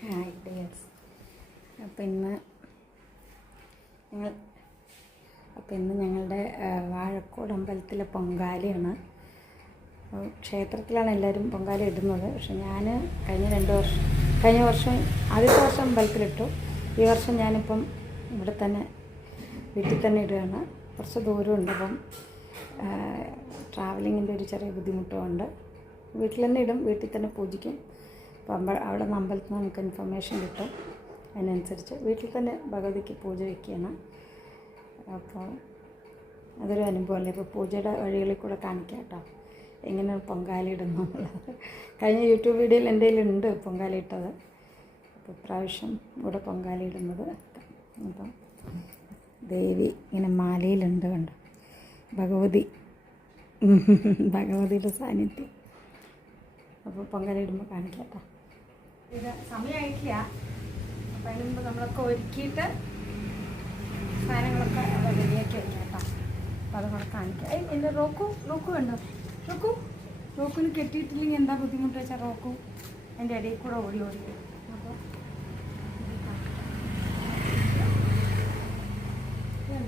Hi dears. അപ്പോൾ ഇന്ന് ഞങ്ങൾ ഞങ്ങളുടെ വാഴക്കോട് അമ്പലത്തിലെ പൊങ്കാലയാണ്. ക്ഷേത്രത്തിലാണ് എല്ലാവരും പൊങ്കാല ഇടുന്നത്. പക്ഷെ ഞാൻ കഴിഞ്ഞ വർഷം ആദ്യത്തെ വർഷം അമ്പലത്തിലിട്ടു. ഈ വർഷം ഞാനിപ്പം ഇവിടെ തന്നെ വീട്ടിൽ തന്നെ ഇടുകയാണ്. കുറച്ച് ദൂരമുണ്ട്, അപ്പം ട്രാവലിങ്ങിൻ്റെ ഒരു ചെറിയ ബുദ്ധിമുട്ടുമുണ്ട്. വീട്ടിൽ തന്നെ ഇടും, വീട്ടിൽ തന്നെ പൂജിക്കും. അപ്പം അവിടെ നിന്ന് അമ്പലത്തിൽ നിന്ന് നമുക്ക് ഇൻഫർമേഷൻ കിട്ടും. അതിനനുസരിച്ച് വീട്ടിൽ തന്നെ ഭഗവതിക്ക് പൂജ വയ്ക്കുകയാണ്. അപ്പോൾ അതൊരു അനുഭവമല്ലേ. ഇപ്പോൾ പൂജയുടെ വഴികളിൽ കൂടെ കാണിക്കാം കേട്ടോ, എങ്ങനെ പൊങ്കാല ഇടുന്നു എന്നുള്ളത്. കഴിഞ്ഞ യൂട്യൂബ് വീഡിയോയിൽ എൻ്റെ കയ്യിലുണ്ട് പൊങ്കാല ഇട്ടത്. അപ്പോൾ ഇപ്രാവശ്യം ഇവിടെ പൊങ്കാല ഇടുന്നത്. അപ്പം ദേവി ഇങ്ങനെ മാലയിലുണ്ട്, കണ്ടോ, ഭഗവതിയുടെ സാന്നിധ്യം. അപ്പോൾ പൊങ്കാല ഇടുമ്പോൾ കാണിക്കാം കേട്ടോ. ഇത് സമയമായിട്ടില്ല. അപ്പം അതിന് മുമ്പ് നമ്മളൊക്കെ ഒരുക്കിയിട്ട് സാധനങ്ങളൊക്കെ അവിടെ റെഡിയാക്കി വയ്ക്കാം കേട്ടോ. അപ്പോൾ അതുകൂടെ കാണിക്കാം. എൻ്റെ റോക്കു കണ്ടോ, റോക്കുവിന് കെട്ടിയിട്ടില്ലെങ്കിൽ എന്താ ബുദ്ധിമുട്ട് വെച്ചാൽ റോക്കു എൻ്റെ ഇടയിൽ കൂടെ ഓടി. അപ്പോൾ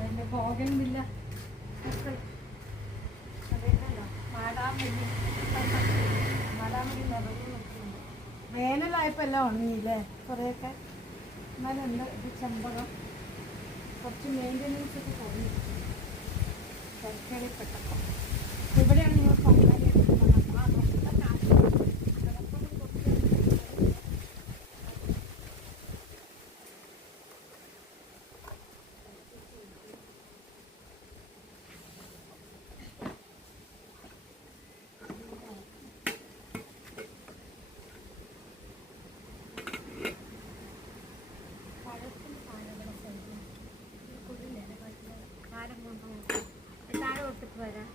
എൻ്റെ ബോഗൻവില്ല അതേക്കല്ലോ മാടാമല്ലി നിറഞ്ഞു നിൽക്കുന്നുണ്ട്. വേനലായപ്പോൾ എല്ലാം ഉണങ്ങിയില്ലേ കുറേയൊക്കെ. എന്നാലും ഉണ്ട് ഇത് ചെമ്പകം. കുറച്ച് മെയിൻ്റനൻസ് ഒക്കെ കുറഞ്ഞു തിരക്കേളിപ്പെട്ടപ്പോൾ. ഇവിടെയാണ് നിങ്ങൾ പൊങ്കാല എടുക്കുന്നത്. താഴെ കൊടുത്തിട്ട് വരാം.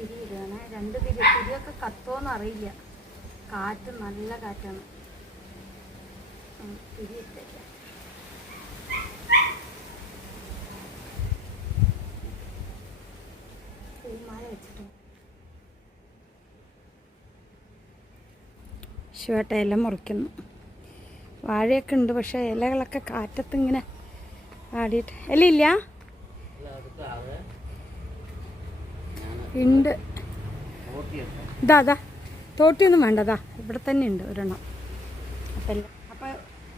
തിരിയിടുകയാണ്. തിരിയൊക്കെ കത്തുമോയെന്ന് അറിയില്ല, കാറ്റ് നല്ല കാറ്റാണ്. തിരിയിട്ടേക്കാം. പൂമാല വെച്ചിട്ട് ശിവട്ട ഇല മുറിക്കുന്നു. വാഴയൊക്കെ ഉണ്ട്, പക്ഷേ ഇലകളൊക്കെ കാറ്റത്ത് ഇങ്ങനെ ആടിയിട്ട്. ഇലയില്ല ഉണ്ട്. ഇതാ തോട്ടിയൊന്നും വേണ്ടതാ, ഇവിടെ തന്നെ ഉണ്ട് ഒരെണ്ണം. അപ്പോൾ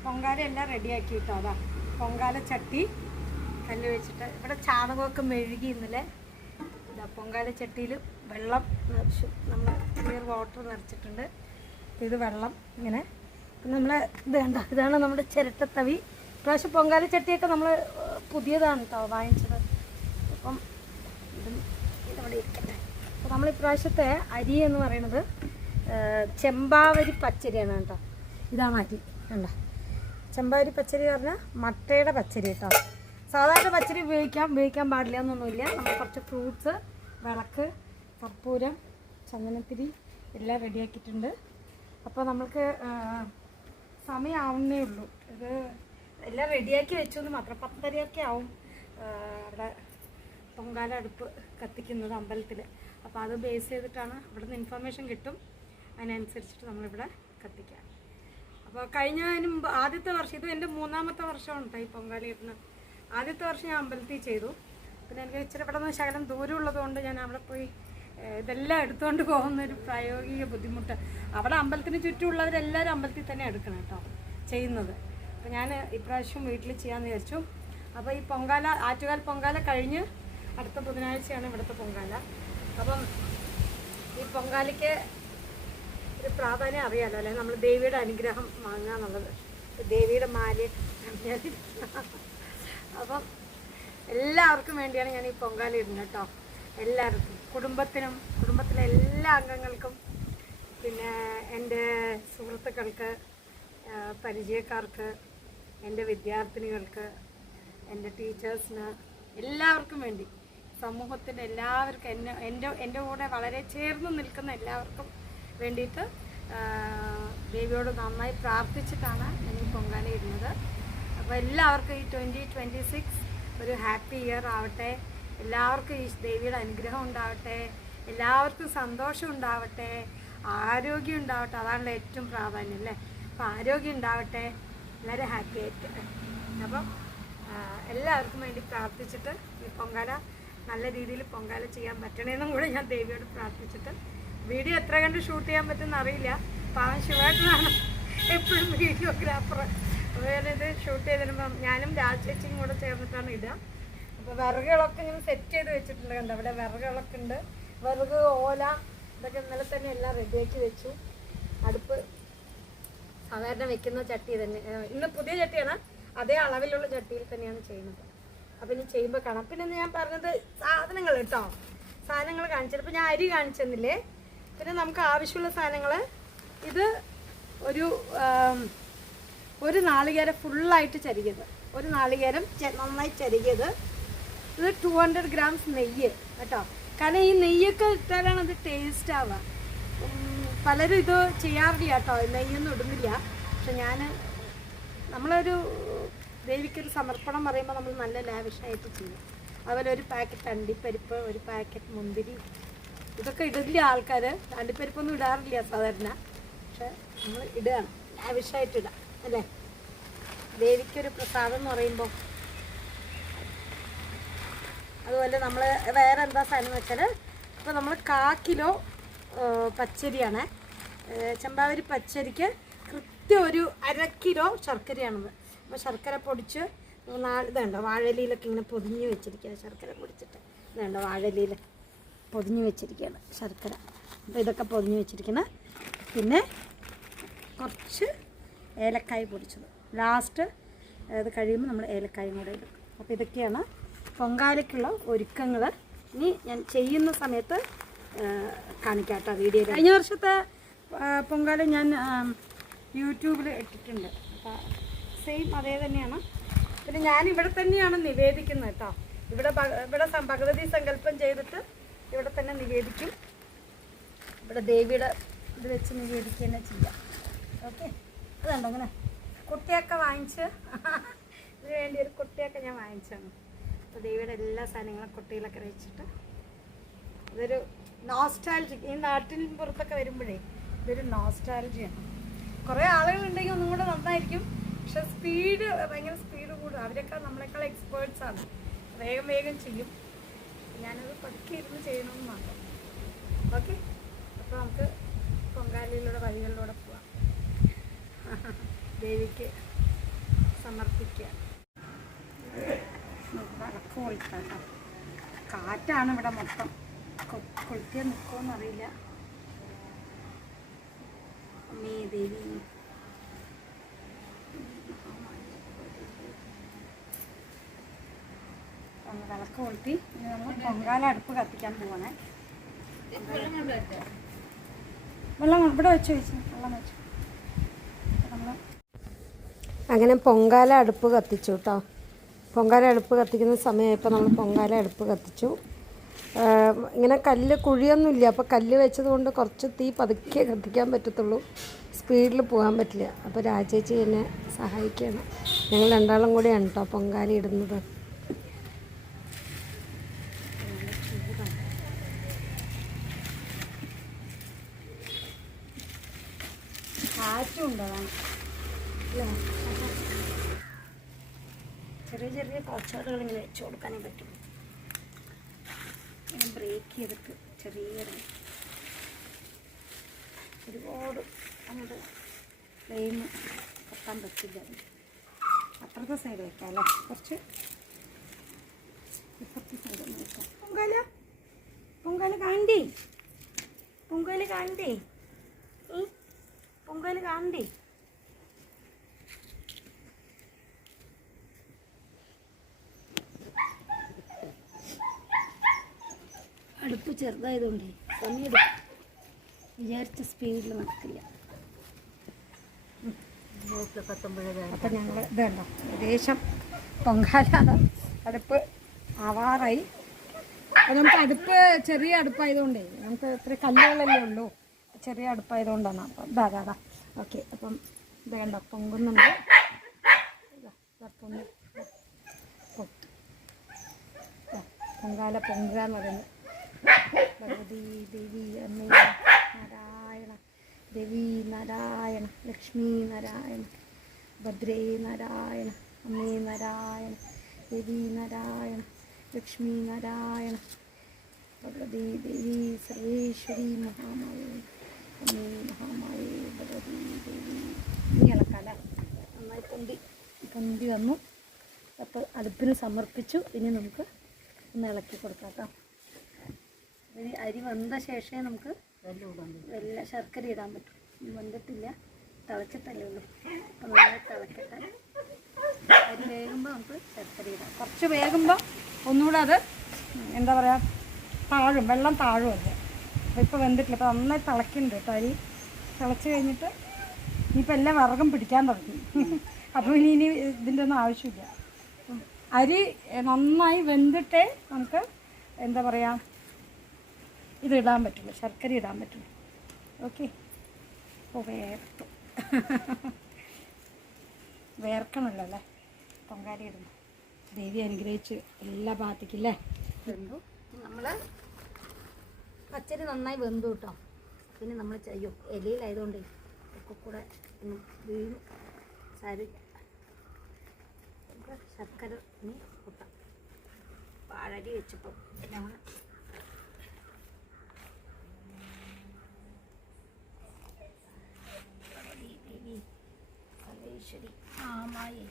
പൊങ്കാല എല്ലാം റെഡിയാക്കി കിട്ടോ. അതാ പൊങ്കാല ചട്ടി കല്ല് വെച്ചിട്ട് ഇവിടെ ചാണകമൊക്കെ മെഴുകി ഇന്നലെ. ഇതാ പൊങ്കാല ചട്ടിയിൽ വെള്ളം നിറച്ചു, നമ്മൾ ക്ലിയർ വാട്ടർ നിറച്ചിട്ടുണ്ട്. ഇത് വെള്ളം ഇങ്ങനെ. നമ്മൾ ഇത് കണ്ട, ഇതാണ് നമ്മുടെ ചിരട്ടത്തവി. ഇപ്രാവശ്യം പൊങ്കാല ചട്ടിയൊക്കെ നമ്മൾ പുതിയതാണ് കേട്ടോ വാങ്ങിച്ചത്. അപ്പം ഇതവിടെ ഇരിക്കട്ടെ. അപ്പോൾ നമ്മൾ ഇപ്രാവശ്യത്തെ അരി എന്ന് പറയുന്നത് ചെമ്പാവരി പച്ചരിയാണ് കേട്ടോ. ഇതാണ് അരി കണ്ടോ. ചെമ്പാവരി പച്ചരി പറഞ്ഞാൽ മട്ടയുടെ പച്ചരി കേട്ടോ. സാധാരണ പച്ചരി ഉപയോഗിക്കാൻ പാടില്ല എന്നൊന്നുമില്ല. നമ്മൾ കുറച്ച് ഫ്രൂട്ട്സ്, വിളക്ക്, കർപ്പൂരം, ചന്ദനത്തിരി എല്ലാം റെഡിയാക്കിയിട്ടുണ്ട്. അപ്പോൾ നമുക്ക് സമയമാവുന്നേ ഉള്ളൂ. ഇത് എല്ലാം റെഡിയാക്കി വെച്ചു എന്ന് മാത്രം. 10:30 ആവും അവിടെ പൊങ്കാല അടുപ്പ് കത്തിക്കുന്നത് അമ്പലത്തിൽ. അപ്പോൾ അത് ബേസ് ചെയ്തിട്ടാണ് ഇവിടെ നിന്ന് ഇൻഫർമേഷൻ കിട്ടും. അതിനനുസരിച്ചിട്ട് നമ്മളിവിടെ കത്തിക്കാം. അപ്പോൾ കഴിഞ്ഞതിന് മുമ്പ് ആദ്യത്തെ വർഷം, ഇത് എൻ്റെ 3ാമത്തെ വർഷമാണ് കേട്ടോ ഈ പൊങ്കാല ഇടുന്നത്. ആദ്യത്തെ വർഷം ഞാൻ അമ്പലത്തിൽ ചെയ്തു. പിന്നെ എനിക്ക് ഇച്ചിരി ഇവിടെ നിന്ന് ശകലം ദൂരമുള്ളതുകൊണ്ട് ഞാൻ അവിടെ പോയി ഇതെല്ലാം എടുത്തുകൊണ്ട് പോകുന്നൊരു പ്രായോഗിക ബുദ്ധിമുട്ട്. അവിടെ അമ്പലത്തിന് ചുറ്റുമുള്ളവരെല്ലാവരും അമ്പലത്തിൽ തന്നെ എടുക്കണം കേട്ടോ ചെയ്യുന്നത്. അപ്പോൾ ഞാൻ ഇപ്രാവശ്യം വീട്ടിൽ ചെയ്യാമെന്ന് വിചാരിച്ചു. അപ്പോൾ ഈ പൊങ്കാല, ആറ്റുകാൽ പൊങ്കാല കഴിഞ്ഞ് അടുത്ത ബുധനാഴ്ചയാണ് ഇവിടുത്തെ പൊങ്കാല. അപ്പം ഈ പൊങ്കാലയ്ക്ക് ഒരു പ്രാധാന്യം അറിയാമല്ലോ അല്ലേ, നമ്മൾ ദേവിയുടെ അനുഗ്രഹം വാങ്ങുക എന്നുള്ളത്. ദേവിയുടെ മാല. അപ്പം എല്ലാവർക്കും വേണ്ടിയാണ് ഞാൻ ഈ പൊങ്കാല ഇടുന്നത് കേട്ടോ. എല്ലാവർക്കും, കുടുംബത്തിലെ എല്ലാ അംഗങ്ങൾക്കും, പിന്നെ എൻ്റെ സുഹൃത്തുക്കൾക്ക്, പരിചയക്കാർക്ക്, എൻ്റെ വിദ്യാർത്ഥിനികൾക്ക്, എൻ്റെ ടീച്ചേഴ്സിന്, എല്ലാവർക്കും വേണ്ടി, സമൂഹത്തിൻ്റെ എല്ലാവർക്കും, എൻ്റെ കൂടെ വളരെ ചേർന്ന് നിൽക്കുന്ന എല്ലാവർക്കും വേണ്ടിയിട്ട് ദേവിയോട് നന്നായി പ്രാർത്ഥിച്ചിട്ടാണ് ഞാൻ ഈ പൊങ്കാല ഇടുന്നത്. അപ്പോൾ എല്ലാവർക്കും ഈ 2026 ഒരു ഹാപ്പി ഇയർ ആവട്ടെ. എല്ലാവർക്കും ഈ ദേവിയുടെ അനുഗ്രഹം ഉണ്ടാവട്ടെ. എല്ലാവർക്കും സന്തോഷം ഉണ്ടാവട്ടെ, ആരോഗ്യം ഉണ്ടാവട്ടെ. അതാണല്ലോ ഏറ്റവും പ്രാധാന്യം അല്ലേ. അപ്പോൾ ആരോഗ്യം ഉണ്ടാവട്ടെ, എല്ലാവരും ഹാപ്പി ആയിരിക്കട്ടെ. അപ്പം എല്ലാവർക്കും വേണ്ടി പ്രാർത്ഥിച്ചിട്ട് ഈ പൊങ്കാല നല്ല രീതിയിൽ പൊങ്കാല ചെയ്യാൻ പറ്റണമെന്നും കൂടെ ഞാൻ ദേവിയോട് പ്രാർത്ഥിച്ചിട്ട്, വീഡിയോ എത്ര കണ്ട് ഷൂട്ട് ചെയ്യാൻ പറ്റുമെന്ന് അറിയില്ല. പാവം ശിവായിട്ടാണ് എപ്പോഴും വീഡിയോഗ്രാഫർ. അപ്പോൾ ഞാനിത് ഷൂട്ട് ചെയ്തിടുമ്പം ഞാനും രാജേച്ചിയും കൂടെ ചേർന്നിട്ടാണ് ഇടുക. അപ്പോൾ വിറകുകളൊക്കെ ഇങ്ങനെ സെറ്റ് ചെയ്ത് വെച്ചിട്ടുണ്ട്. കണ്ടോ, അവിടെ വിറകുകളൊക്കെ ഉണ്ട്. വിറക്, ഓല, ഇതൊക്കെ ഇന്നലെ തന്നെ എല്ലാം റെഡിയാക്കി വെച്ചു. അടുപ്പ് സാധാരണ വെക്കുന്ന ചട്ടി തന്നെ, ഇന്ന് പുതിയ ചട്ടിയാണ്, അതേ അളവിലുള്ള ചട്ടിയിൽ തന്നെയാണ് ചെയ്യുന്നത്. അപ്പം ഇനി ചെയ്യുമ്പോൾ കാണാം. പിന്നെ ഞാൻ പറഞ്ഞത് സാധനങ്ങൾ കേട്ടോ, സാധനങ്ങൾ കാണിച്ചത്. ഇപ്പോൾ ഞാൻ അരി കാണിച്ചെന്നില്ലേ. പിന്നെ നമുക്ക് ആവശ്യമുള്ള സാധനങ്ങൾ, ഇത് ഒരു നാളികേരം ഫുള്ളായിട്ട് ചരികിയത്, ഒരു നാളികേരം നന്നായി ചരികിയത്. ഇത് 200 grams നെയ്യ് കേട്ടോ. കാരണം ഈ നെയ്യൊക്കെ ഇട്ടാലാണ് അത് ടേസ്റ്റ് ആവുക. പലരും ഇത് ചെയ്യാറില്ല കേട്ടോ, നെയ്യൊന്നും ഇടുന്നില്ല. പക്ഷെ നമ്മളൊരു ദേവിക്കൊരു സമർപ്പണം പറയുമ്പോൾ നമ്മൾ നല്ല ലാവിഷായിട്ട് ചെയ്യും. അതുപോലെ ഒരു പാക്കറ്റ് അണ്ടിപ്പരിപ്പ്, ഒരു പാക്കറ്റ് മുന്തിരി, ഇതൊക്കെ ഇടില്ല ആൾക്കാർ. അണ്ടിപ്പരിപ്പൊന്നും ഇടാറില്ല സാധാരണ, പക്ഷെ നമ്മൾ ഇടുകയാണ്, ലാവിഷായിട്ട് ഇടാം അല്ലേ. ദേവിക്കൊരു പ്രസാദം എന്ന് പറയുമ്പോൾ. അതുപോലെ നമ്മൾ വേറെ എന്താ സാധനം എന്ന് വെച്ചാൽ, ഇപ്പോൾ നമ്മൾ 1/4 കിലോ പച്ചരിയാണ്. ചെമ്പാവരി പച്ചരിക്ക് കൃത്യം ഒരു 1/2 കിലോ ശർക്കരയാണത്. അപ്പോൾ ശർക്കര പൊടിച്ച് ഇതുണ്ടോ വാഴയിലൊക്കെ ഇങ്ങനെ പൊതിഞ്ഞ് വെച്ചിരിക്കുകയാണ്. ശർക്കര പൊടിച്ചിട്ട് ഇതുണ്ടോ വാഴയിലയിൽ പൊതിഞ്ഞ് വെച്ചിരിക്കുകയാണ് ശർക്കര. അപ്പോൾ ഇതൊക്കെ പൊതിഞ്ഞ് വെച്ചിരിക്കുന്നത്. പിന്നെ കുറച്ച് ഏലക്കായ പൊടിച്ചത് ലാസ്റ്റ് ഇത് കഴിയുമ്പോൾ നമ്മൾ ഏലക്കായും കൂടെ ഇടും. അപ്പോൾ ഇതൊക്കെയാണ് പൊങ്കാലയ്ക്കുള്ള ഒരുക്കങ്ങൾ. ഇനി ഞാൻ ചെയ്യുന്ന സമയത്ത് കാണിക്കാം കേട്ടോ വീഡിയോ. കഴിഞ്ഞ വർഷത്തെ പൊങ്കാല ഞാൻ യൂട്യൂബിൽ ഇട്ടിട്ടുണ്ട്. അപ്പോൾ സെയിം അതേ തന്നെയാണ്. പിന്നെ ഞാൻ ഇവിടെ തന്നെയാണ് നിവേദിക്കുന്നത് കേട്ടോ. ഇവിടെ ഭഗവതി സങ്കല്പം ചെയ്തിട്ട് ഇവിടെ തന്നെ നിവേദിക്കും. ഇവിടെ ദേവിയുടെ ഇത് വെച്ച് നിവേദിക്കുക തന്നെ ചെയ്യാം. ഓക്കെ, അതുണ്ടോ അങ്ങനെ കുട്ടിയൊക്കെ വാങ്ങിച്ച് ഇതിന് വേണ്ടി ഒരു കുട്ടിയൊക്കെ ഞാൻ വാങ്ങിച്ചാണ്. അപ്പോൾ ദേവിയുടെ എല്ലാ സാധനങ്ങളും കുട്ടികളൊക്കെ വെച്ചിട്ട് ഇതൊരു നോസ്റ്റാൾജിക്. ഈ നാട്ടിൻ പുറത്തൊക്കെ വരുമ്പോഴേ ഇതൊരു നോസ്റ്റാൾജിയാണ്. കുറേ ആളുകളുണ്ടെങ്കിൽ ഒന്നും കൂടെ നന്നായിരിക്കും. പക്ഷെ ഭയങ്കര സ്പീഡ് കൂടും. അവരൊക്കെ നമ്മളെക്കാൾ എക്സ്പേർട്സാണ്, വേഗം ചെയ്യും. ഞാനത് പതുക്കെ ഇരുന്ന് ചെയ്യണമെന്ന് മാത്രം. ഓക്കെ, അപ്പോൾ നമുക്ക് പൊങ്കാലയിലൂടെ വഴികളിലൂടെ പോവാം. ദേവിക്ക് സമർപ്പിക്കുക. വിളക്ക് കൊളുത്താം. കാറ്റാണ് ഇവിടെ മൊത്തം. കൊളുത്തിയാൽ നിൽക്കുമെന്നറിയില്ല. അമ്മേ ദേവി, വിളക്ക് കൊളുത്തി ഇനി നമ്മൾ പൊങ്കാല അടുപ്പ് കത്തിക്കാൻ പോവാണേ. വെള്ളം ഇവിടെ വെച്ച് വെള്ളം വെച്ചു. അങ്ങനെ പൊങ്കാല അടുപ്പ് കത്തിച്ചു കേട്ടോ. പൊങ്കാല അടുപ്പ് കത്തിക്കുന്ന സമയമായപ്പോൾ നമ്മൾ പൊങ്കാല അടുപ്പ് കത്തിച്ചു. ഇങ്ങനെ കുഴിയൊന്നുമില്ല. അപ്പോൾ കല്ല് വെച്ചത് കൊണ്ട് കുറച്ച് തീ പതുക്കെ കത്തിക്കാൻ പറ്റത്തുള്ളൂ, സ്പീഡിൽ പോകാൻ പറ്റില്ല. അപ്പോൾ രാജേച്ചി എന്നെ സഹായിക്കുകയാണ്. ഞങ്ങൾ രണ്ടാളും കൂടെയാണ് കേട്ടോ പൊങ്കാല ഇടുന്നത്. കാറ്റും ഉണ്ടതാണ് അല്ലേ. ചെറിയ കുറച്ചുകൾ ഇങ്ങനെ വെച്ച് കൊടുക്കാനേ പറ്റും. ഇങ്ങനെ ബ്രേക്ക് ചെയ്തിട്ട് ഒരുപാട് അങ്ങോട്ട് ഫ്ലെയിം വെക്കാൻ പറ്റില്ല. അപ്പുറത്തെ സൈഡ് വയ്ക്കാം അല്ലേ, കുറച്ച് ഇപ്പുറത്തെ സൈഡ് ഒന്ന് വയ്ക്കാം. പൊങ്കാല കാണണ്ടേ, പൊങ്കാല കാണണ്ടേ. അടുപ്പ് ചെറുതായതുകൊണ്ട് സമയം വിചാരിച്ച സ്പീഡിൽ നടക്കില്ല. അപ്പം ഞങ്ങൾ ഇത് കണ്ടോ ഏകദേശം പൊങ്കാല അടുപ്പ് ആവാറായി. അപ്പോൾ നമുക്ക് അടുപ്പ് ചെറിയ അടുപ്പായതുകൊണ്ടേ നമുക്ക് ഇത്ര കല്ലുകളല്ലേ ഉള്ളൂ, ചെറിയ അടുപ്പായതുകൊണ്ടാണ്. അപ്പം അതാ ഓക്കെ. അപ്പം ഇത് കണ്ടോ പൊങ്ങുന്നുണ്ട്. പൊങ്കാല പൊങ്കുക എന്ന് പറയുന്നത് ഭഗവതി ദേവി അമ്മേ നാരായണ, ദേവി നാരായണ, ലക്ഷ്മി നാരായണ, ഭദ്രേ നാരായണ, അമ്മേ നാരായണ, ദേവി നാരായണ, ലക്ഷ്മി നാരായണ, ഭഗവതി ദേവി സർവേശ്വരി മഹാമായി, അമ്മേ മഹാമായി, ഭഗവതി ദേവി. ഇനി ഇളക്കാല നന്നായി പൊന്തി വന്നു. അപ്പോൾ അടുപ്പിന് സമർപ്പിച്ചു. ഇനി നമുക്ക് ഒന്ന് ഇളക്കി കൊടുക്കാം കേട്ടോ. ഇനി അരി വന്ന ശേഷമേ നമുക്ക് വെല്ല ശർക്കര ഇടാൻ പറ്റും. വന്നിട്ടില്ല, തിളച്ചിട്ടല്ലേ ഉള്ളൂ. അപ്പം നന്നായി തിളക്കട്ടെ. അരി വേകുമ്പോൾ നമുക്ക് ശർക്കര ഇടാം. കുറച്ച് വേകുമ്പോൾ ഒന്നുകൂടെ അത് എന്താ പറയുക താഴും, വെള്ളം താഴും അല്ലേ. അപ്പോൾ ഇപ്പോൾ വെന്തിട്ടില്ല. ഇപ്പോൾ നന്നായി തിളക്കുന്നുണ്ട് കേട്ടോ. അരി തിളച്ച് കഴിഞ്ഞിട്ട് ഇനിയിപ്പോൾ എല്ലാം വിറകും പിടിക്കാൻ തുടങ്ങി. അപ്പോൾ ഇനി ഇതിൻ്റെ ഒന്നും ആവശ്യമില്ല. അരി നന്നായി വെന്തിട്ടേ നമുക്ക് എന്താ പറയുക ഇത് ഇടാൻ പറ്റുള്ളൂ, ശർക്കര ഇടാൻ പറ്റുള്ളൂ. ഓക്കെ. അപ്പോൾ വേർക്കണമല്ലോ അല്ലേ പൊങ്കാല ഇടുന്നു. ദേവി അനുഗ്രഹിച്ച് എല്ലാ ഭാഗത്തേക്കില്ലേ വെന്തു. നമ്മൾ പച്ചരി നന്നായി വെന്തു കേട്ടോ. പിന്നെ നമ്മൾ ചെയ്യും ഇലയിലായതുകൊണ്ട് ഒക്കെ കൂടെ വീണു സാരി ശർക്കര ഇനി കൂട്ടാം. വാഴരി വെച്ചപ്പോൾ നമ്മൾ ദേവി സർവേശ്വരി ആമായി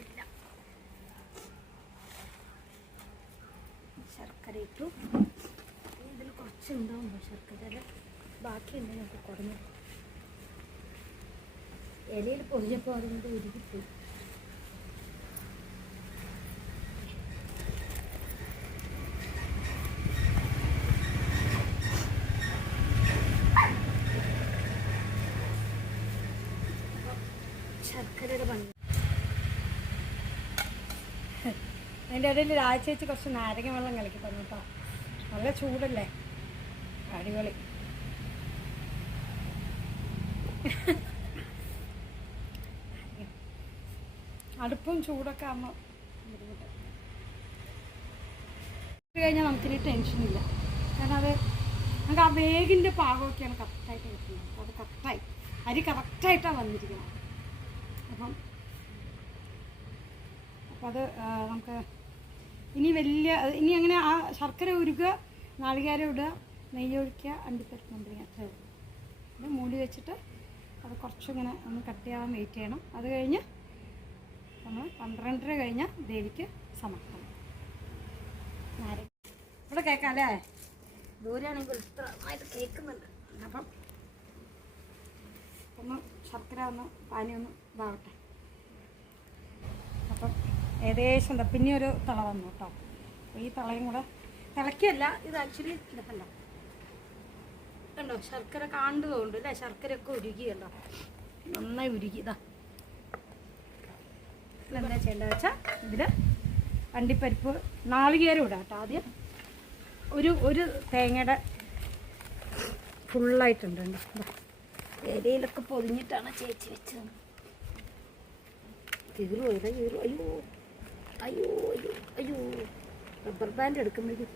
എല്ലാം ശർക്കര ഇട്ടു. ഇതിൽ കുറച്ചുണ്ടാവും ശർക്കര, ബാക്കിയുണ്ട് നമുക്ക് കുറഞ്ഞു. ഇലയിൽ പൊതിഞ്ഞപ്പോൾ അതുകൊണ്ട് ഉരുകിപ്പോയി. ശർക്കരയുടെ പണി. അതിൻ്റെ ഇടയിൽ രാജേച്ചി കുറച്ച് നാരങ്ങ വെള്ളം കലക്കി തന്നു കേട്ടോ. നല്ല ചൂടല്ലേ, അടിപൊളി. അടുപ്പും ചൂടൊക്കെ ആകുമ്പോൾ ബുദ്ധിമുട്ട് കഴിഞ്ഞാൽ നമുക്കിനി ടെൻഷനില്ല. കാരണം അത് നമുക്ക് ആ വേഗിൻ്റെ പാകമൊക്കെയാണ് കറക്റ്റായിട്ട് കിട്ടുന്നത്. അപ്പോൾ അത് കറക്റ്റായി അരി കറക്റ്റായിട്ടാണ് വന്നിരിക്കുന്നത്. അപ്പം അത് നമുക്ക് ഇനി അങ്ങനെ ആ ശർക്കര ഉരുക്കുക, നാളികേരം ഇടുക, നെയ്യൊഴിക്കുക, അണ്ടിപ്പരിപ്പ് മുന്തിരിങ്ങ ഇത് മൂടി വെച്ചിട്ട് അത് കുറച്ചിങ്ങനെ ഒന്ന് കട്ട് ചെയ്യാൻ വെയിറ്റ് ചെയ്യണം. അത് കഴിഞ്ഞ് നമ്മൾ 12:30 കഴിഞ്ഞാൽ ദേവിക്ക് സമർപ്പണം. ഇവിടെ കേൾക്കാം അല്ലേ, ദൂരെയാണെങ്കിൽ ഇത്ര നന്നായിട്ട് കേൾക്കുന്നുണ്ട്. അപ്പം ഒന്ന് ശർക്കര ഒന്ന് പാനി ഒന്ന് ഇതാവട്ടെ. അപ്പം ഏകദേശം എന്താ പിന്നെ ഒരു തിള വന്നു കേട്ടോ. ഈ തിളയും കൂടെ തിളക്കിയല്ല, ഇത് ആക്ച്വലി ഇതല്ല കണ്ടോ, ശർക്കര കാണ്ടതുകൊണ്ട് അല്ലേ, ശർക്കരയൊക്കെ ഉരുകിയല്ലോ, നന്നായി ഉരുകി. ഇതാ എന്താ ചെയ്യേണ്ടത് വെച്ചാൽ ഇതിൽ അണ്ടിപ്പരിപ്പ് നാളികേരം ഇടാം കേട്ടോ. ആദ്യം ഒരു തേങ്ങയുടെ ഫുള്ളായിട്ടുണ്ട്. ഇലയിലൊക്കെ പൊതിഞ്ഞിട്ടാണ് ചേച്ചി വെച്ചത്. കീറു അയ്യോ അയ്യോ അയ്യോ അയ്യോ റബ്ബർ ബാൻഡ് എടുക്കുമ്പോഴേക്കും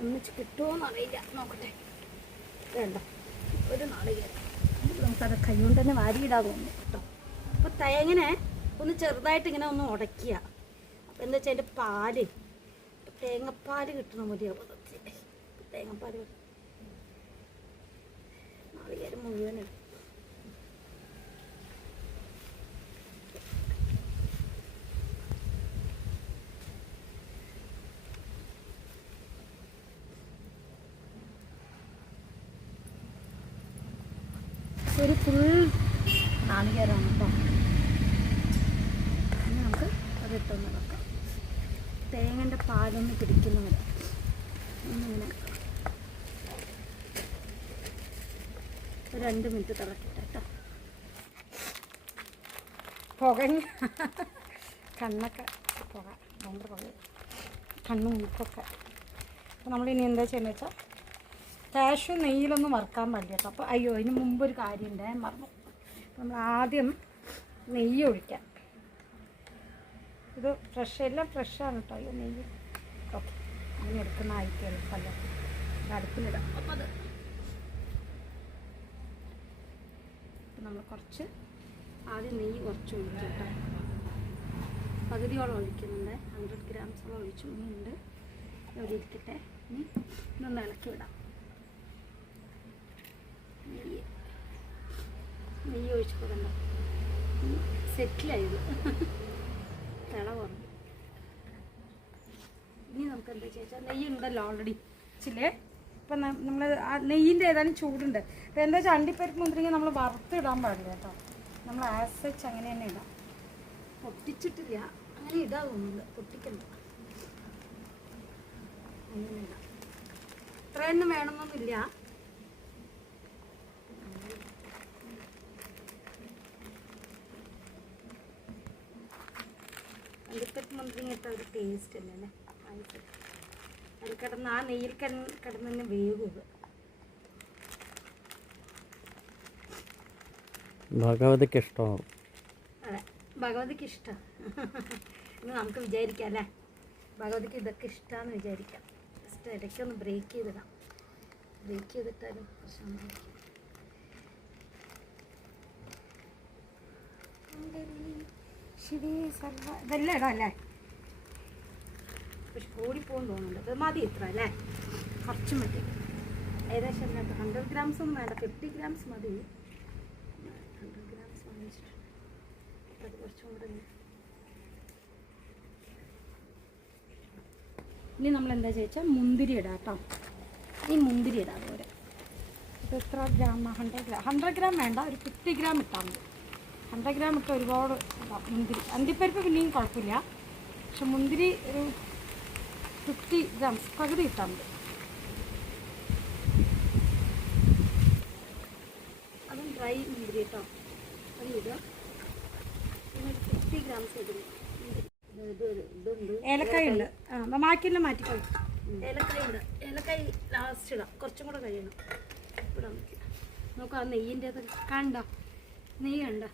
ഒന്നിച്ച് കിട്ടുമോയെന്നറിയില്ല, നോക്കട്ടെ. വേണ്ട, ഒരു നാളികേരം നമുക്കത് കൈ കൊണ്ട് തന്നെ വാരിയിടാൻ തോന്നുന്നു കേട്ടോ. അപ്പോൾ തേങ്ങനെ ഒന്ന് ചെറുതായിട്ട് ഇങ്ങനെ ഒന്ന് ഉടയ്ക്കുക. അപ്പോൾ എന്താ വെച്ചാൽ അതിൻ്റെ പാല്, തേങ്ങപ്പാല് കിട്ടണ മതിയാവും. തേങ്ങപ്പാൽ നാളികേരം മുഴുവൻ ഒരു ഫുൾ നാളികേരമാണ് കേട്ടോ. ഇനി നമുക്ക് അത് ഇട്ടൊന്ന് വെക്കാം. തേങ്ങൻ്റെ പാലൊന്ന് പിടിക്കുന്ന വരെ 2 മിനിറ്റ് തിളക്കട്ടെ കേട്ടോ. പുകഞ്ഞ് കണ്ണൊക്കെ പുക, ഭയങ്കര പുക, കണ്ണും മൂക്കൊക്കെ. അപ്പോൾ നമ്മളിനി എന്താ ചെയ്യുന്നത് വെച്ചാൽ കാഷ്യൂ നെയ്യിലൊന്നും വറുക്കാൻ പാടില്ല കേട്ടോ. അപ്പോൾ അയ്യോ, അതിന് മുമ്പൊരു കാര്യമുണ്ട്, ഞാൻ മറന്നു. നമ്മൾ ആദ്യം നെയ്യ് ഒഴിക്കാം. ഇത് ഫ്രഷ്, എല്ലാം ഫ്രഷാണ് കേട്ടോ. അയ്യോ നെയ്യ് ഓക്കെ, അങ്ങനെ എടുക്കുന്ന ആയിക്കല്ലോ പല്ല അടുപ്പിലിടാം. അപ്പോൾ അത് നമ്മൾ കുറച്ച് ആദ്യം നെയ്യ് കുറച്ച് ഒഴിക്കാം കേട്ടോ. പകുതിയോളം ഒഴിക്കുന്നുണ്ട്, 100 ഗ്രാംസോളം ഒഴിച്ചു. ഇനിയുണ്ട്, ഇവിടെ ഇരിക്കട്ടെ. ഇനി ഇതൊന്ന് ഇളക്കി വിടാം. നെയ്യ് ഒഴിച്ച് കൊടുക്കണ്ട, സെറ്റിലായത് തിള കുറഞ്ഞു. ഇനി നമുക്ക് എന്താ ചോദിച്ചാൽ നെയ്യ് ഉണ്ടല്ലോ ഓൾറെഡി ഇച്ചില്ലേ. ഇപ്പം നമ്മൾ ആ നെയ്യിൻ്റെ ഏതായാലും ചൂടുണ്ട്. അപ്പോൾ എന്താ വെച്ചാൽ അണ്ടിപ്പരിപ്പ് മുന്തിരിങ്ങ നമ്മൾ വറുത്തിടാൻ പാടില്ല കേട്ടോ. നമ്മൾ ആസ് സച്ച് അങ്ങനെ തന്നെ ഇടാം. പൊട്ടിച്ചിട്ടില്ല, അങ്ങനെ ഇടാൻ തോന്നുന്നില്ല, പൊട്ടിക്കണ്ട, അങ്ങനെ ഇടാം. ഇത്ര എണ്ണം വേണമെന്നൊന്നുമില്ല. അണ്ടിപ്പരിപ്പ് മുന്തിരിങ്ങ ഇട്ട ഒരു ടേസ്റ്റ് അല്ലേ അല്ലേ. അതിൽ കിടന്ന് ആ നെയ്യിൽ കിടന്ന് തന്നെ വേവും. ഭഗവതിക്ക് ഇഷ്ടമാണ്. അതെ, ഭഗവതിക്ക് ഇഷ്ടം. ഇന്ന് നമുക്ക് വിചാരിക്കാം അല്ലേ, ഭഗവതിക്ക് ഇതൊക്കെ ഇഷ്ടമാണെന്ന് വിചാരിക്കാം. ജസ്റ്റ് ഇടയ്ക്കൊന്ന് ബ്രേക്ക് ചെയ്തിടാം. ബ്രേക്ക് ചെയ്തിട്ടാലും പ്രശ്നമായിരിക്കും. ശരി, ഇതെല്ലാം ഇടാം അല്ലേ. പക്ഷെ കൂടിപ്പോകും തോന്നുന്നുണ്ട്. അത് മതി ഇത്ര അല്ലേ, കുറച്ച് മതി. ഏകദേശം അതിനകത്ത് 100 ഗ്രാംസ് ഒന്നും വേണ്ട, 50 ഗ്രാംസ് മതി. 100 ഗ്രാംസ് വാങ്ങിച്ചിട്ടുണ്ട്. അത് കുറച്ചും കൂടെ. ഇനി നമ്മൾ എന്താ ചോദിച്ചാൽ മുന്തിരി ഇടാം കേട്ടോ. ഈ മുന്തിരി ഇടാം അതുപോലെ. ഇത് എത്ര ഗ്രാം? 100 ഗ്രാം വേണ്ട, ഒരു 50 ഗ്രാം ഇട്ടാൽ മതി. 100 ഗ്രാം ഇട്ട് ഒരുപാട് ഇടാം. മുന്തിരി, അണ്ടിപ്പരിപ്പ് പിന്നെയും കുഴപ്പമില്ല, പക്ഷെ മുന്തിരി ഒരു 50 ഗ്രാംസ് പകുതി ഇട്ടാൽ മതി. അതും ഡ്രൈ മുന്തിരി കേട്ടോ, അത് ഇടുക. പിന്നെ 50 ഗ്രാംസ് ഇടുന്നു. ഏലക്കായ ഉണ്ട്, ബാക്കിയെല്ലാം മാറ്റിക്കോളൂ. ഏലക്കായ ഉണ്ട്, ഏലക്കായ ലാസ്റ്റ് ഇടാം, കുറച്ചും കൂടെ കഴിയണം ഇടാൻ പറ്റില്ല. നോക്കാം ആ നെയ്യിൻ്റെ അത് കണ്ടോ, നെയ്യ് കണ്ടോ.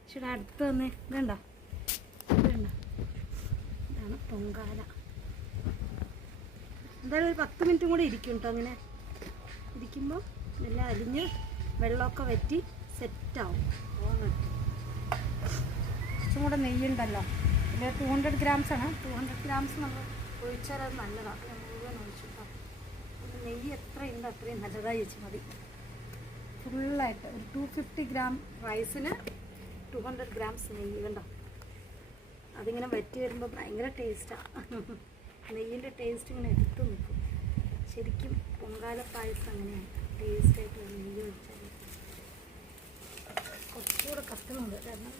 പക്ഷേ അടുത്ത് തന്നെ ഇതുണ്ടോ, ഇതുണ്ടോ, ഇതാണ് പൊങ്കാല. എന്തായാലും ഒരു 10 മിനിറ്റും കൂടെ ഇരിക്കും കേട്ടോ. അങ്ങനെ ഇരിക്കുമ്പോൾ എല്ലാം അലിഞ്ഞ് വെള്ളമൊക്കെ വറ്റി സെറ്റാവും. കുറച്ചും കൂടെ നെയ്യുണ്ടല്ലോ. ഇതിൽ 200 ഗ്രാംസ് ആണ്. 200 ഗ്രാംസ് നമ്മൾ ഒഴിച്ചാൽ അത് നല്ലതാണ്. അപ്പോൾ മുഴുവൻ ഒഴിച്ചിട്ടോ. നെയ്യ് എത്രയുണ്ട് അത്രയും നല്ലതായി വെച്ച് മതി. ഫുള്ളായിട്ട് ഒരു 250 ഗ്രാം റൈസിന് 200 ഗ്രാംസ് നെയ്യ് കണ്ടോ. അതിങ്ങനെ വറ്റി വരുമ്പോൾ ഭയങ്കര ടേസ്റ്റാണ്. നെയ്യിൻ്റെ ടേസ്റ്റ് ഇങ്ങനെ എടുത്തു നിൽക്കും. ശരിക്കും പൊങ്കാല പായസം അങ്ങനെയാണ് ടേസ്റ്റായിട്ട് നെയ്യ് ഒഴിച്ചാൽ. കുറച്ചുകൂടെ കത്തുന്നുണ്ട്, കാരണം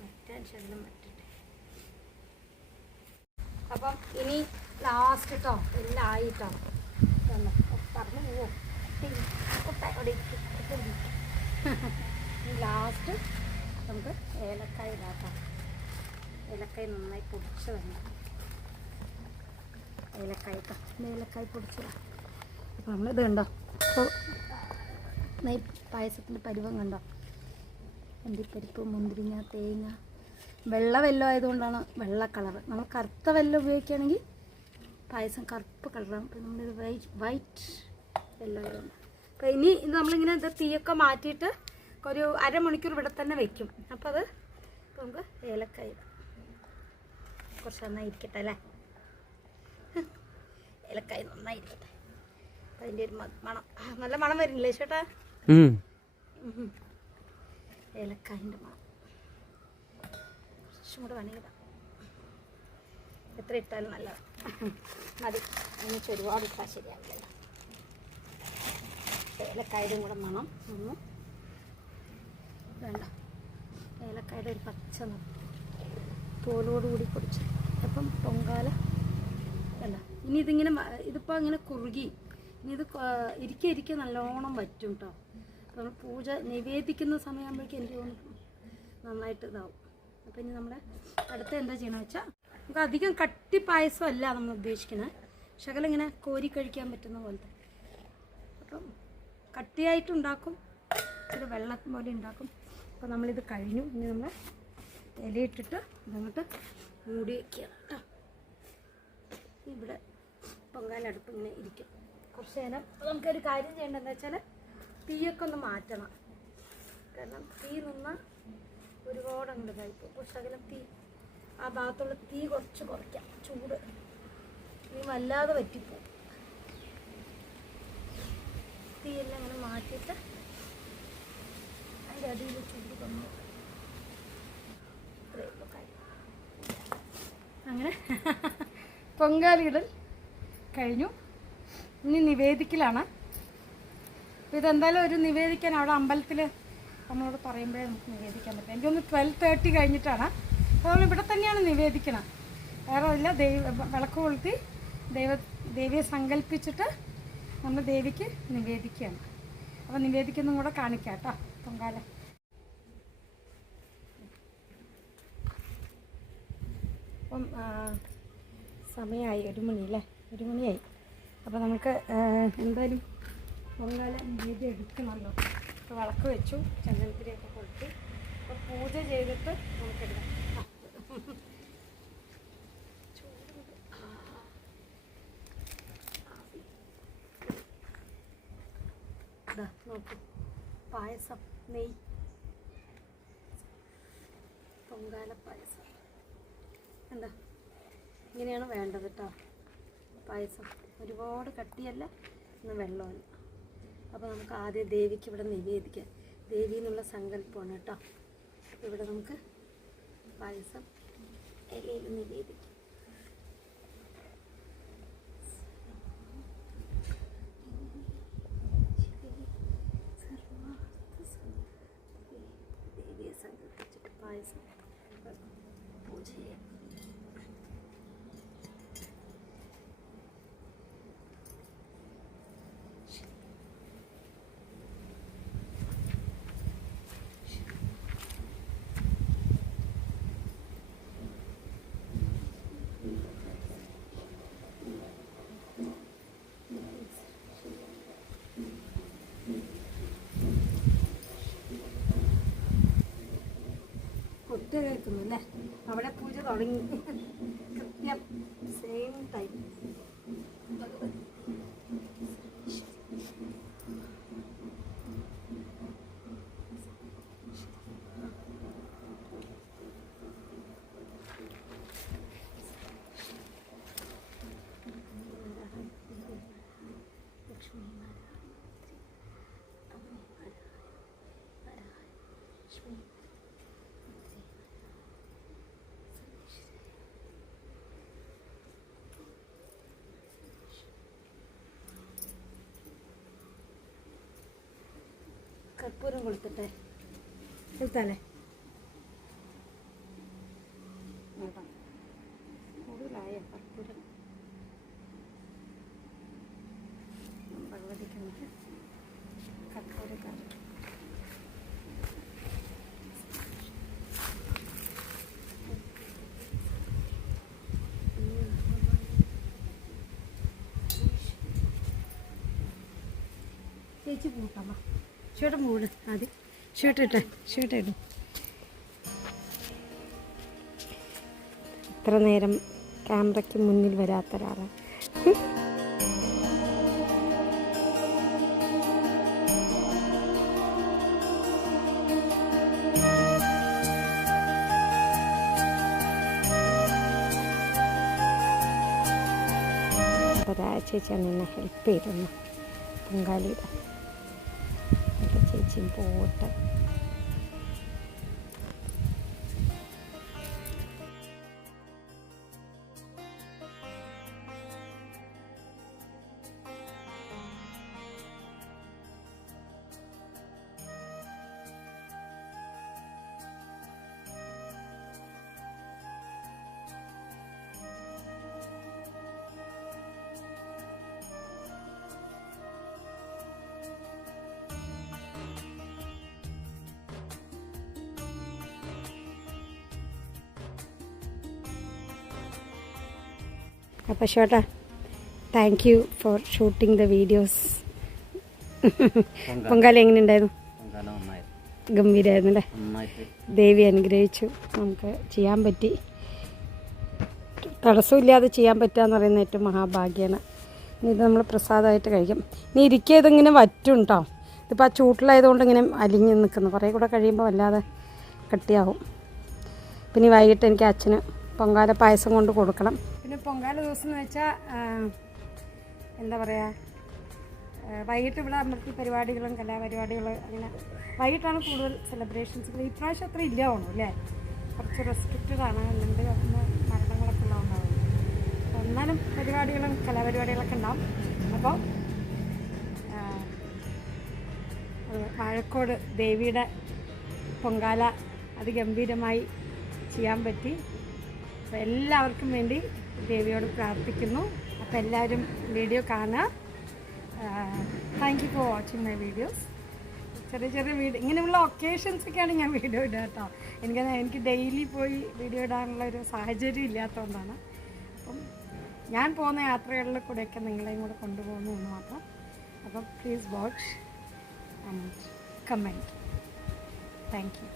വറ്റാൻ ശകലം വറ്റട്ടെ. അപ്പം ഇനി ലാസ്റ്റ് കേട്ടോ, എല്ലാം ആയിട്ടോ. പറഞ്ഞു പോവോ ലാസ്റ്റ് നമുക്ക് ഏലക്കായ ഇടാം. ഏലക്കായ നന്നായി പൊടിച്ച് തന്നെ, ഏലക്കായ പൊടിച്ചതാണ്. അപ്പോൾ നമ്മളിത് കണ്ടോ, അപ്പോൾ നെയ് പായസത്തിൻ്റെ പരുവം കണ്ടോ. അണ്ടിപ്പരിപ്പ്, മുന്തിരിങ്ങ, തേങ്ങ, വെള്ള വെല്ലം ആയതുകൊണ്ടാണ് വെള്ള കളറ്. നമ്മൾ കറുത്ത വെല്ലം ഉപയോഗിക്കുകയാണെങ്കിൽ പായസം കറുപ്പ് കളറാണ്. അപ്പോൾ നമ്മളിത് വൈറ്റ് വെല്ലം ആയതുകൊണ്ട്. അപ്പോൾ ഇനി ഇത് നമ്മളിങ്ങനെ ഇത് തീയൊക്കെ മാറ്റിയിട്ട് ഒരു അരമണിക്കൂർ ഇവിടെ തന്നെ വയ്ക്കും. അപ്പോൾ അത് നമുക്ക് ഏലക്കായ കുറച്ച് നന്നായിരിക്കട്ടെ അല്ലേ. ഏലക്കായ നന്നായിരിക്കട്ടെ. അപ്പം അതിൻ്റെ ഒരു മണം, നല്ല മണം വരുന്നില്ലേ ചേട്ടാ? ഏലക്കായൻ്റെ മണം കുറച്ചും കൂടെ വേണമെങ്കിൽ ഇടാം. എത്ര ഇട്ടാലും നല്ലതാണ്. മതി, എനിക്ക് ഒരുപാട് ഇട്ടാൽ ശരിയാവില്ല. ഏലക്കായയുടെ കൂടെ മണം ഒന്ന് വേണ്ട. ഏലക്കായുടെ ഒരു പച്ച നിറം തോലോടുകൂടി പൊടിച്ച്. അപ്പം പൊങ്കാല വേണ്ട. ഇനി ഇതിങ്ങനെ ഇതിപ്പോൾ ഇങ്ങനെ കുറുകി ഇനി ഇത് ഇരിക്കെ നല്ലോണം വറ്റും കേട്ടോ. നമ്മൾ പൂജ നിവേദിക്കുന്ന സമയമാകുമ്പോഴേക്കും എനിക്ക് തോന്നുന്നു നന്നായിട്ട് ഇതാവും. അപ്പം ഇനി നമ്മുടെ അടുത്ത് എന്താ ചെയ്യണമെന്ന് വെച്ചാൽ, നമുക്ക് അധികം കട്ടി പായസമല്ല നമ്മൾ ഉദ്ദേശിക്കുന്നത്, ശകലം ഇങ്ങനെ കോരി കഴിക്കാൻ പറ്റുന്ന പോലത്തെ. അപ്പം കട്ടിയായിട്ടുണ്ടാക്കും, ഇത് വെള്ളം പോലെ ഉണ്ടാക്കും. അപ്പോൾ നമ്മളിത് കഴിഞ്ഞു. ഇനി നമ്മൾ ഇലയിട്ടിട്ട് ഇതങ്ങോട്ട് മൂടി വയ്ക്കുകയാണ് കേട്ടോ. ഇവിടെ പൊങ്കാലടുപ്പ് ഇങ്ങനെ ഇരിക്കും കുറച്ച് നേരം. അപ്പോൾ നമുക്കൊരു കാര്യം ചെയ്യേണ്ടതെന്ന് വെച്ചാൽ തീയൊക്കെ ഒന്ന് മാറ്റണം. കാരണം തീ നിന്നാൽ ഒരുപാട് അങ്ങോട്ട് കഴിക്കും. അപ്പോൾ ശകലം തീ ആ ഭാഗത്തുള്ള തീ കുറച്ച് കുറയ്ക്കാം. ചൂട് തീ വല്ലാതെ പറ്റിപ്പോവും. തീയെല്ലാം ഇങ്ങനെ മാറ്റിയിട്ട് അതിൻ്റെ അടിയിൽ ചൂട് തന്നു അങ്ങനെ പൊങ്കാലിടൽ കഴിഞ്ഞു. ഇനി നിവേദിക്കലാണ്. അപ്പോൾ ഇതെന്തായാലും ഒരു നിവേദിക്കാൻ അവിടെ അമ്പലത്തിൽ നമ്മളോട് പറയുമ്പോഴേ നമുക്ക് നിവേദിക്കാൻ പറ്റും. എനിക്കൊന്ന് 12:30 കഴിഞ്ഞിട്ടാണ്. അപ്പോൾ നമ്മൾ ഇവിടെ തന്നെയാണ് നിവേദിക്കണം. വേറെ ഇല്ല. വിളക്ക് കൊളുത്തി ദേവിയെ സങ്കല്പിച്ചിട്ട് നമ്മൾ ദേവിക്ക് നിവേദിക്കുകയാണ്. അപ്പോൾ നിവേദിക്കുന്നതും കൂടെ കാണിക്കാം കേട്ടോ പൊങ്കാല. അപ്പം സമയമായി 1 മണി അല്ലേ, 1 മണിയായി. അപ്പോൾ നമുക്ക് എന്തായാലും പൊങ്കാല നിവേദ്യം എടുക്കണമല്ലോ. അപ്പോൾ വിളക്ക് വെച്ചു, ചന്ദനത്തിരിയൊക്കെ കൊടുത്തു. അപ്പോൾ പൂജ ചെയ്തിട്ട് നമുക്കെടുക്കാം. നോക്കൂ, പായസം, നെയ്യ്, പൊങ്കാല പായസം. എന്താ ഇങ്ങനെയാണ് വേണ്ടത് കേട്ടോ പായസം. ഒരുപാട് കട്ടിയല്ല, ഇന്ന് വെള്ളമല്ല. അപ്പോൾ നമുക്ക് ആദ്യം ദേവിക്ക് ഇവിടെ നിവേദിക്കാം. ദേവി എന്നുള്ള സങ്കല്പമാണ് കേട്ടോ. അപ്പോൾ ഇവിടെ നമുക്ക് പായസം ഇലയിൽ നിവേദിക്കാം. ദേവിയെ സങ്കല്പിച്ചിട്ട് പായസം പൂജ ചെയ്യാം. ഒറ്റ കേൾക്കുന്നു അല്ലേ, അവിടെ പൂജ തുടങ്ങി. കൃത്യം സെയിം ടൈം. കർപ്പൂരം കൊളുത്തട്ടെ, കൊടുത്താലേ കൂടുതലായ കർപ്പൂരം ഭഗവതിക്ക് നമുക്ക് കർപ്പൂരക്കാർ. ചേച്ചി കൂട്ടാം, ഷർട്ട് മൂട് ആദ്യം. ഷർട്ട് ഇടും. ഇത്ര നേരം ക്യാമറയ്ക്ക് മുന്നിൽ വരാത്ത ഒരാളാണ്. അപ്പോൾ ചേച്ചിയാണ് എന്നെ ഹെൽപ്പ് ചെയ്തിരുന്നു പൊങ്കാലിയുടെ. ചേച്ചിയും പോട്ടെ. അപ്പോൾ ചേട്ടാ thank you for shooting the videos. Pongala എങ്ങനെ ഉണ്ടായിരുന്നു? ഗംഭീരമായിരുന്നു അല്ലേ? ദേവി അനുഗ്രഹിച്ചു, നമുക്ക് ചെയ്യാൻ പറ്റി. തടസ്സമില്ലാതെ ചെയ്യാൻ പറ്റുക എന്ന് പറയുന്നത് ഏറ്റവും മഹാഭാഗ്യമാണ്. ഇനി ഇത് നമ്മൾ പ്രസാദമായിട്ട് കഴിക്കും. ഇനി ഇരിക്കുക ഇങ്ങനെ വറ്റും കേട്ടോ. ഇതിപ്പോൾ ആ ചൂട്ടിലായതുകൊണ്ട് ഇങ്ങനെ അലിഞ്ഞ് നിൽക്കുന്നു. കുറേ കൂടെ കഴിയുമ്പോൾ വല്ലാതെ കട്ടിയാവും. പിന്നെ വൈകിട്ട് എനിക്ക് അച്ഛന് പൊങ്കാല പായസം കൊണ്ട് കൊടുക്കണം. പിന്നെ പൊങ്കാല ദിവസം എന്ന് വെച്ചാൽ എന്താ പറയുക, വൈകിട്ട് ഇവിടെ അമ്പലത്തിൽ പരിപാടികളും കലാപരിപാടികളും അങ്ങനെ വൈകിട്ടാണ് കൂടുതൽ സെലിബ്രേഷൻസ്. ഇപ്രാവശ്യം അത്ര ഇല്ല തോന്നുന്നു അല്ലേ? കുറച്ച് റെസ്ട്രിക്റ്റഡ് ആണ്, അല്ലെങ്കിൽ മരണങ്ങളൊക്കെ ഉള്ളതുകൊണ്ടാവും. എന്നാലും പരിപാടികളും കലാപരിപാടികളൊക്കെ ഉണ്ടാവും. അപ്പോൾ വാഴക്കോട് ദേവിയുടെ പൊങ്കാല അതിഗംഭീരമായി ചെയ്യാൻ പറ്റി. അപ്പോൾ എല്ലാവർക്കും വേണ്ടി ദേവിയോട് പ്രാർത്ഥിക്കുന്നു. അപ്പോൾ എല്ലാവരും വീഡിയോ കാണുക. Thank you for watching my videos. ചെറിയ ചെറിയ വീഡിയോ ഇങ്ങനെയുള്ള ഒക്കേഷൻസൊക്കെയാണ് ഞാൻ വീഡിയോ ഇടുക കേട്ടോ. എനിക്ക് ഡെയിലി പോയി വീഡിയോ ഇടാനുള്ള ഒരു സാഹചര്യം ഇല്ലാത്തതുകൊണ്ടാണ്. അപ്പം ഞാൻ പോകുന്ന യാത്രകളിൽ കൂടെയൊക്കെ നിങ്ങളെയും കൂടെ കൊണ്ടുപോകുന്നു എന്ന് മാത്രം. അപ്പം please watch and comment. Thank you.